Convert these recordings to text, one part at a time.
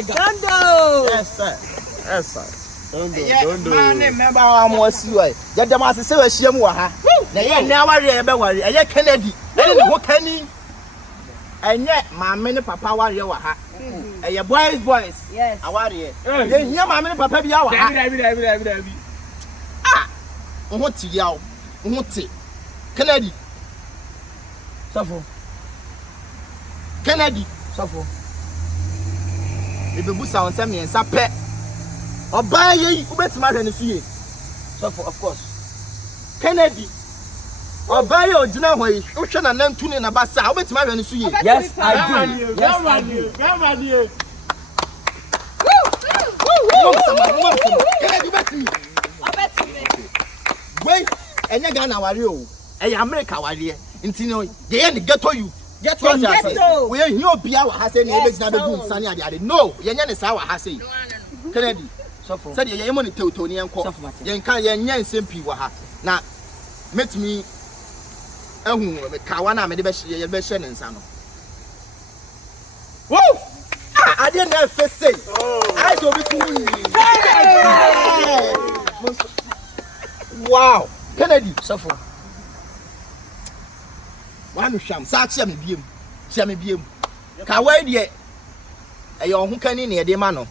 Omega. Yes, sir. Yes, sir. Don't do. Man, remember how I'm was you. Ya dem ase se we hia mu wa ha. Na ye na ware e be ware. Eye Kennedy. Ene ne ho kani. Enye maame ne papa ware wa ha. Eye boys. Yes. Aware. Ye hia maame ne papa bia wa ha. Dabi. Ah. Ho ti ya o. Ho ti. Kennedy. Safo. Kennedy. Safo. Ebe busa on sem yensa pe. Oba ye ubetima hwe ne suye. Safo, of course. Kennedy. Oba ye ogina ho yi. Wo hwe na nantu ne na basa ubetima hwe ne suye. Yes, I do. Yes, I do. Kennedy ubetimi. Wait, enye Ghana ware o. Eye America ware. Nti no, ye ne ghetto you. Get what you say. We here obia wa ha say na ebe gina be du nsane ade. No, ye nya ne sa wa ha say. Kennedy. Safo. Said ye money tewtoni enko. Ye nka ye nya nsem pi wa ha. Na metimi ehun kawa na me de be ye be hye ne nsa no. Woo! Ah, ade na fe say. I so be cool. Wow. Kennedy, Safo. One sham, Saxam Biem, Sammy Biem. Kawaii, dear. A young who can in the mano.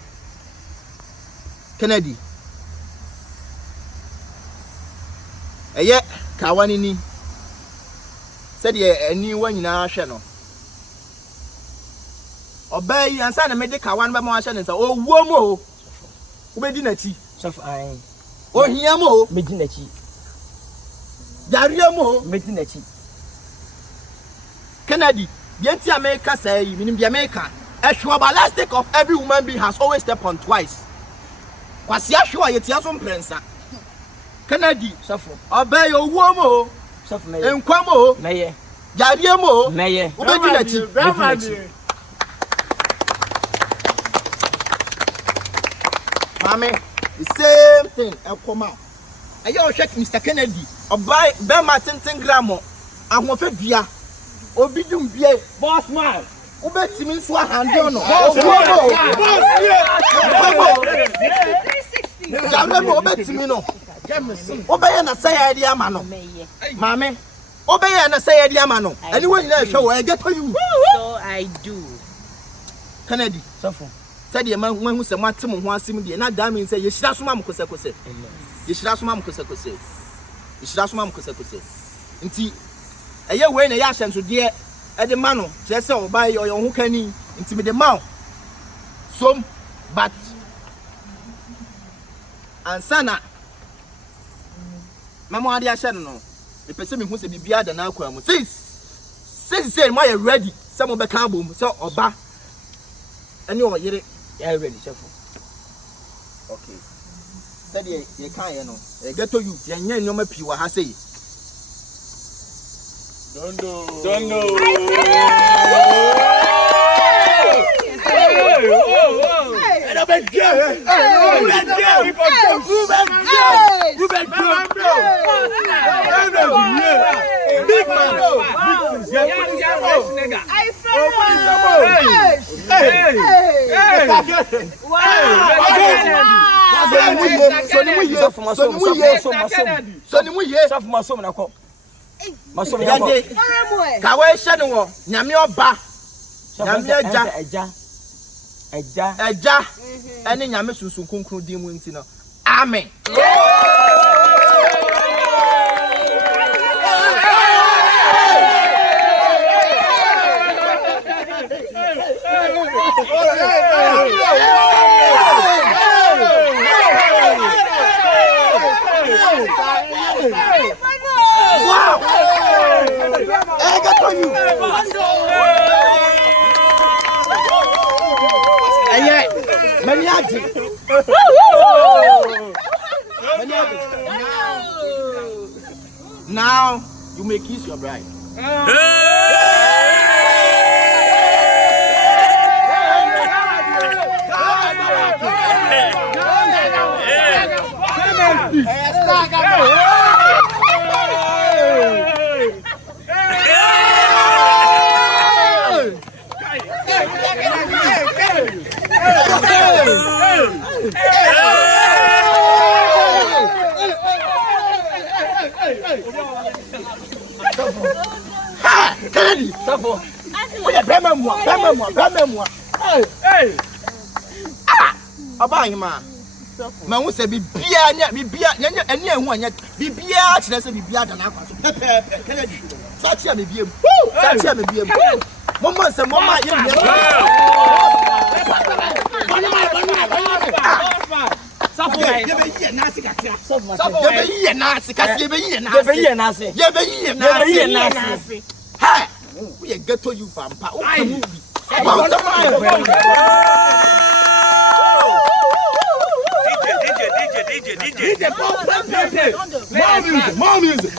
Kennedy. A yet, Kawanini said ye a new one in our channel. Obey and son, a medical one by my channel. Oh, womo. Obedinati. Safo, I. Oh, Hiamo, Medinachi. Dariamo, Medinachi. Kennedy, the anti-America say, meaning the American, a schwabalastic of every woman being has always stepped on twice. Was ya sure it's your son, Prince? Kennedy, Safo. Obey your womo, Safo, Mayor. and Quamo, Mayor. Dariamo, Mayor. Obedinati. Mammy, the same thing, I'll come out. I all check Mr. Kennedy, or buy Bear Martin Gramo, and what a dear. Obidum bie boss man obetimi so handle no boss Jamemo obetimi no obeye na say ya dia ma no mame obeye na say ya dia ma no anyway na hwe wo get you so I do Kennedy Safo said ye man hu se matem ho asim de na da me say ye shira so mam kose ye shira so mam kose nti eye we na ya hyenso de e de ma no je se obai yo ho kani nti me de ma som but ansana mama ade a hye no me pese me hu se bibia da na akwa mu say my ready some be kan bom so oba ene o yire ya ready Safo. okay said ye kan ye no e get to you ye nya nyoma pi wa ha say Don't know. Masom ya de kawe hye ne wo nyame oba nyame eja ene nyame sunsun kunkun di mu nti no amen Wow! I got to you. Now you may kiss your bride. Ha! Kennedy! Suffer. Oh, yeah, Bema. Hey! Ah! Abahima. Man, who said, be beer, and near one yet, be beer, let's say, be beer than I Kennedy. Such a be such a be Mama, some mama, you we get to you, Pampa. DJ. More music.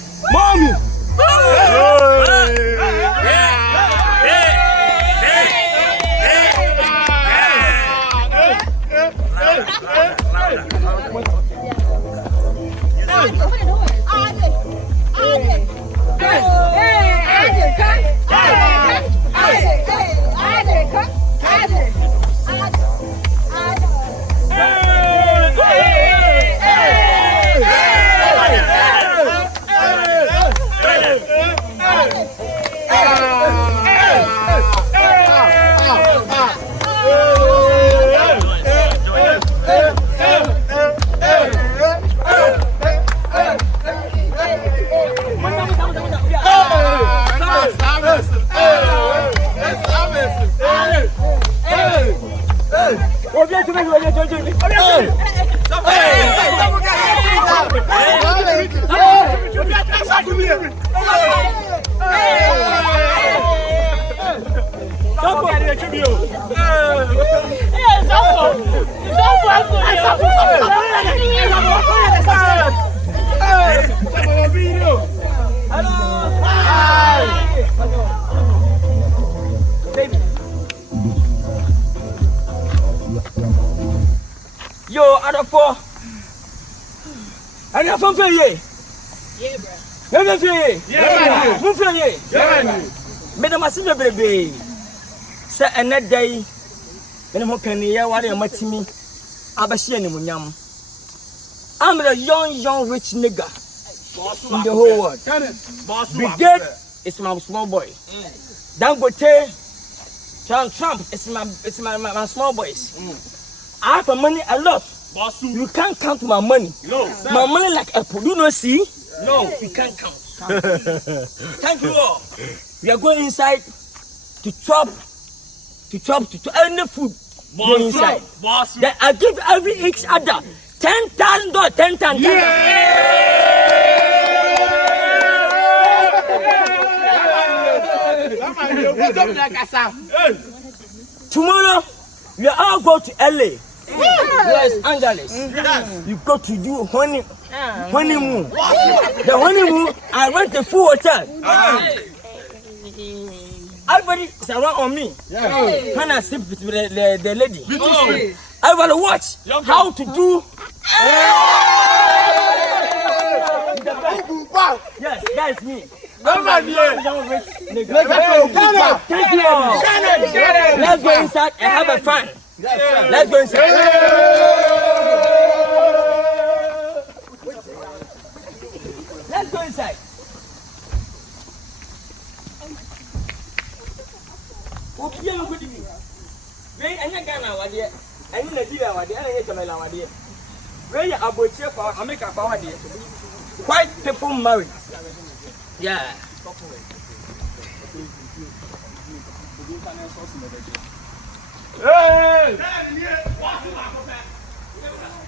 Yo, other four. And you're from Philly? Yeah, bro. You're from Philly? Yeah, from Philly? Yeah, Madam, I see my baby. Say, and that day, when I'm opening here, what am I to me? I'm a young, rich nigga in the whole world. Brigade is my small boy. Dangote, Trump is my small boys. I have money a lot. You can't count my money. No, sir. My money like apple. You know, see? No, you can't count. Thank you all. We are going inside to chop any food. Go inside. Then I give each other $10,000. 10,000. Tomorrow we all go to LA. Los Angeles. You go to do honeymoon. The honeymoon, I rent a full hotel. Everybody is around on me. When I sleep with the lady, I will watch how to do. Yes, that's me. Thank you all. Let's go inside and have a fun. Let's go inside. Let's go inside. Okay, I'm good. Wait, I'm not gonna what yet. I need a deal. What I need to make what yet. Where you are about to for America for what yet? White people married. Yeah. Hey!